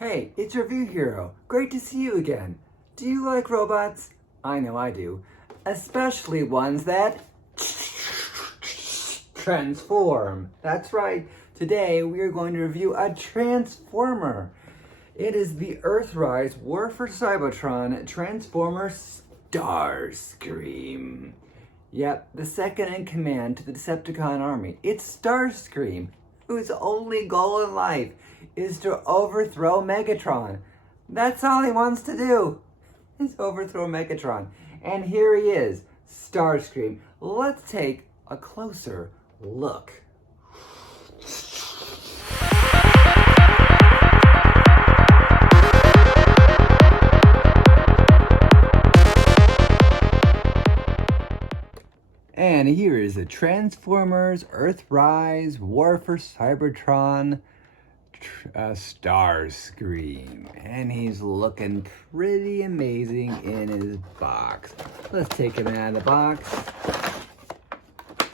Hey, it's Review Hero. Great to see you again. Do you like robots? I know I do. Especially ones that transform. That's right. Today we are going to review a Transformer. It is the Earthrise War for Cybertron Transformer Starscream. Yep, the second in command to the Decepticon army. It's Starscream, whose only goal in life is to overthrow Megatron. That's all he wants to do, is overthrow Megatron. And here he is, Starscream. Let's take a closer look. And here is the Transformers Earthrise War for Cybertron Starscream. And he's looking pretty amazing in his box. Let's take him out of the box.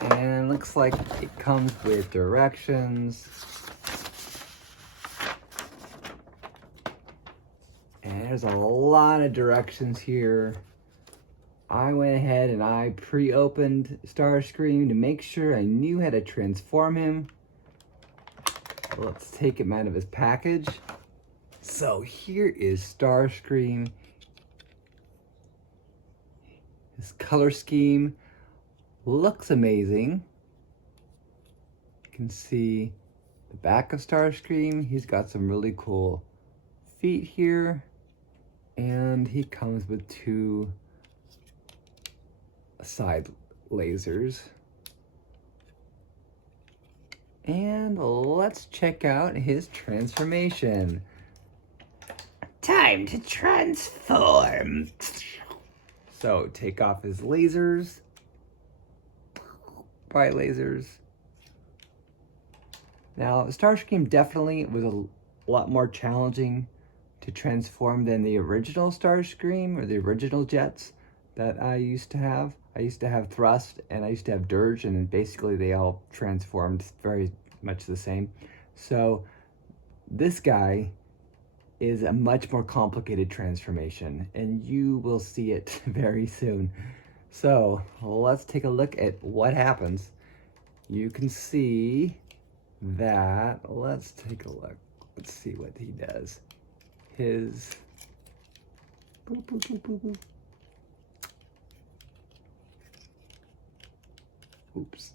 And looks like it comes with directions. And there's a lot of directions here. I went ahead and I pre-opened Starscream to make sure I knew how to transform him. Let's take him out of his package. So here is Starscream. His color scheme looks amazing. You can see the back of Starscream. He's got some really cool feet here. And he comes with two side lasers. And let's check out his transformation. Time to transform. So take off his lasers. Bright lasers. Now, Starscream definitely was a lot more challenging to transform than the original Starscream or the original jets that I used to have. I used to have Thrust and I used to have Dirge, and basically they all transformed very much the same. So this guy is a much more complicated transformation, and you will see it very soon. So let's take a look at what happens. You can see that, let's take a look. Let's see what he does. His boop, boop, boop, boop, boop. Oops.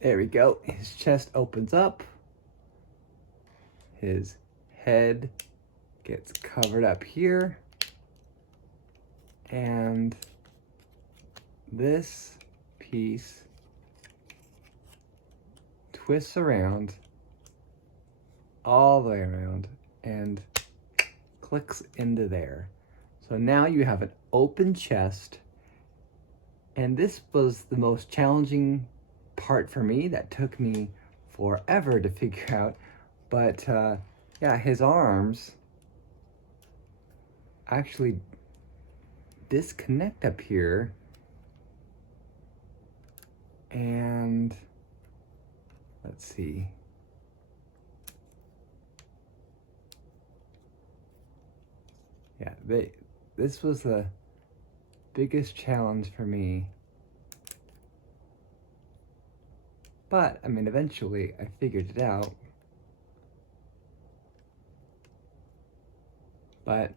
There we go. His chest opens up. His head gets covered up here. And this piece twists around all the way around and clicks into there. So now you have an open chest. And this was the most challenging part for me. That took me forever to figure out. But yeah, his arms actually disconnect up here. And let's see. Yeah, this was the biggest challenge for me. But, I mean, eventually I figured it out. But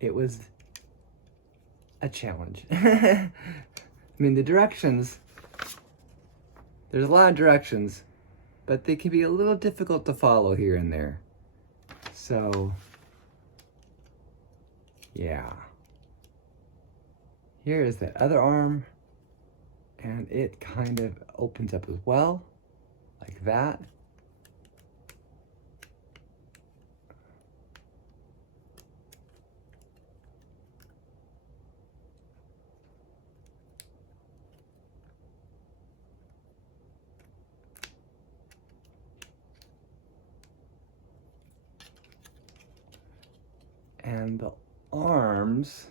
it was a challenge. I mean, the directions, there's a lot of directions, but they can be a little difficult to follow here and there. So, yeah. Here is that other arm, and it kind of opens up as well, like that. And the arms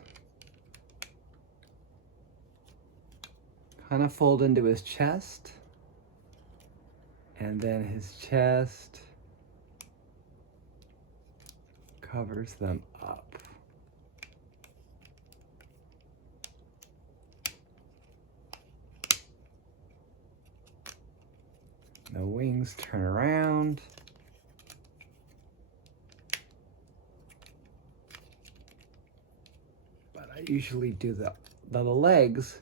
kind of fold into his chest, and then his chest covers them up. The wings turn around. But I usually do the legs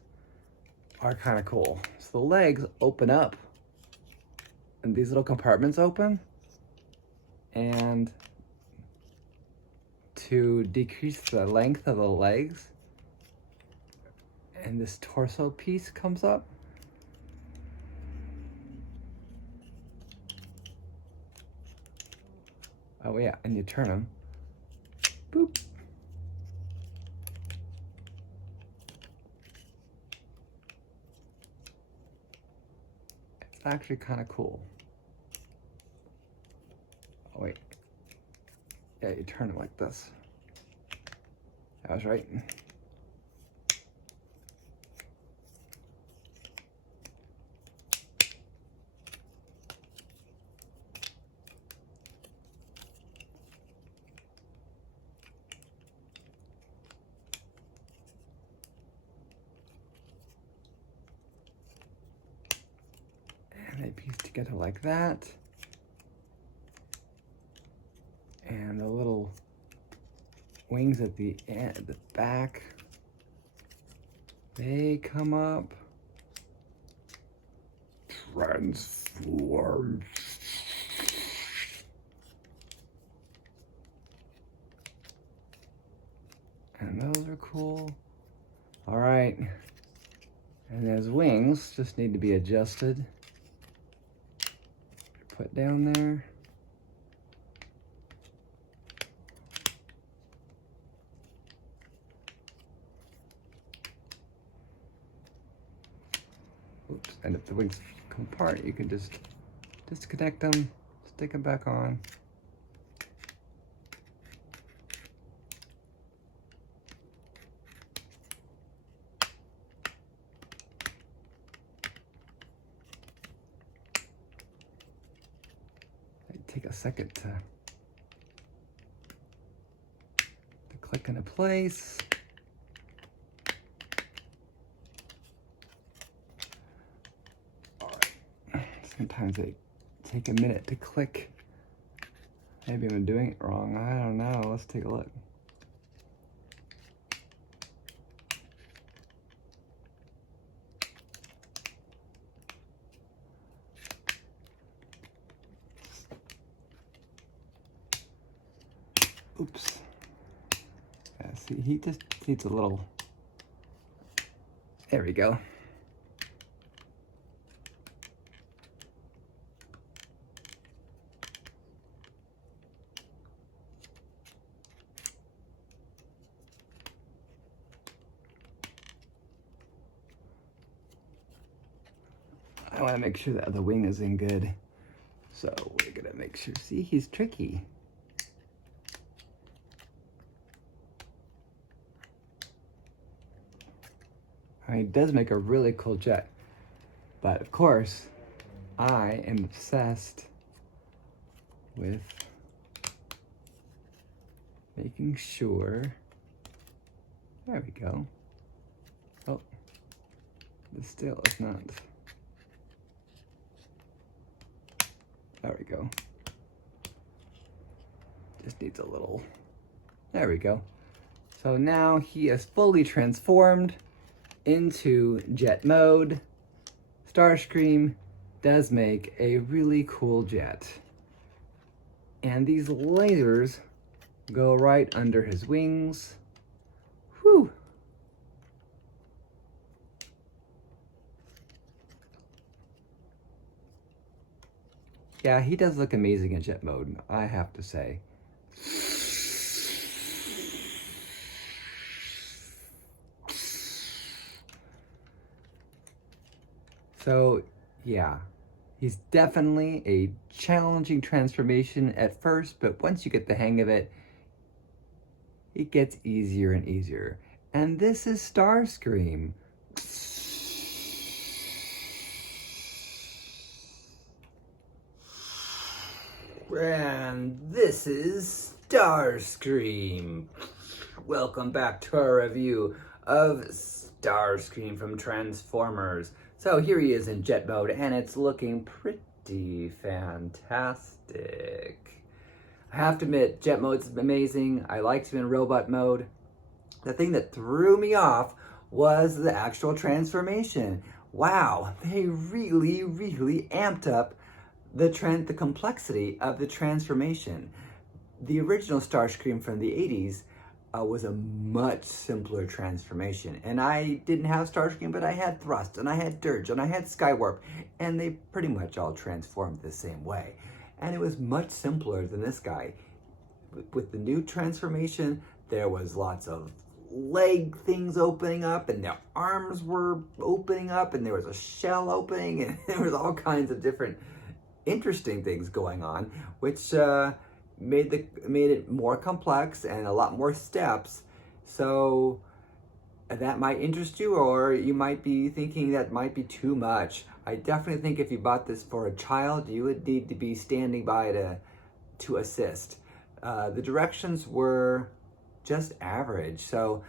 are kind of cool. So the legs open up and these little compartments open, and to decrease the length of the legs, and this torso piece comes up. Oh yeah, and you turn them. Boop. It's actually kind of cool. Oh wait. Yeah, you turn it like this. That was right. And they piece together like that. And the little wings at the end, the back, they come up. Transform. And those are cool. All right. And those wings just need to be adjusted. Put down there. Oops, and if the wings come apart, you can just disconnect them, stick them back on. Take a second to click into place. All right. Sometimes they take a minute to click. Maybe I'm doing it wrong. I don't know. Let's take a look. Oops. Yeah, see, he just needs a little. There we go. I want to make sure that the wing is in good. So we're going to make sure. See, he's tricky. I mean, it does make a really cool jet. But of course, I am obsessed with making sure. There we go. Oh, this still is not. There we go. Just needs a little. There we go. So now he is fully transformed into jet mode. Starscream does make a really cool jet. And these lasers go right under his wings. Whew. Yeah, he does look amazing in jet mode, I have to say. So, yeah, he's definitely a challenging transformation at first, but once you get the hang of it, it gets easier and easier. And this is Starscream. And this is Starscream! Welcome back to our review of Starscream from Transformers. So here he is in jet mode, and it's looking pretty fantastic. I have to admit, jet mode's amazing. I liked him in robot mode. The thing that threw me off was the actual transformation. Wow, they really amped up the complexity of the transformation. The original Starscream from the 80s was a much simpler transformation. And I didn't have Starscream, but I had Thrust, and I had Dirge, and I had Skywarp, and they pretty much all transformed the same way. And it was much simpler than this guy. With the new transformation, there was lots of leg things opening up, and their arms were opening up, and there was a shell opening, and there was all kinds of different interesting things going on, which made it more complex and a lot more steps. So that might interest you, or you might be thinking that might be too much. I definitely think if you bought this for a child, you would need to be standing by to assist. The directions were just average, so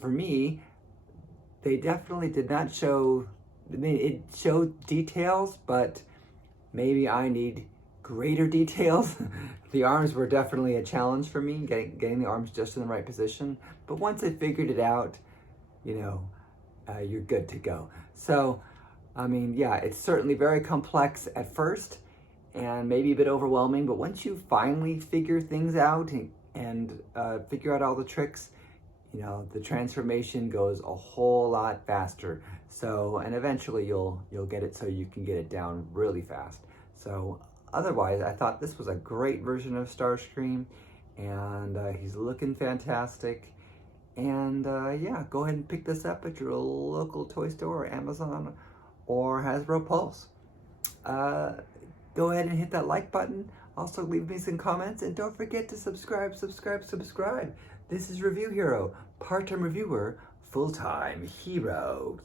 for me, they definitely did not show. I mean, it showed details, but maybe I need greater details. The arms were definitely a challenge for me, getting the arms just in the right position. But once I figured it out, you're good to go. So, I mean, yeah, it's certainly very complex at first and maybe a bit overwhelming, but once you finally figure things out and figure out all the tricks, the transformation goes a whole lot faster. So, and eventually you'll get it so you can get it down really fast. So otherwise, I thought this was a great version of Starscream, and he's looking fantastic. And yeah, go ahead and pick this up at your local toy store or Amazon or Hasbro Pulse. Go ahead and hit that like button. Also leave me some comments, and don't forget to subscribe. This is Review Hero, part-time reviewer, full-time hero.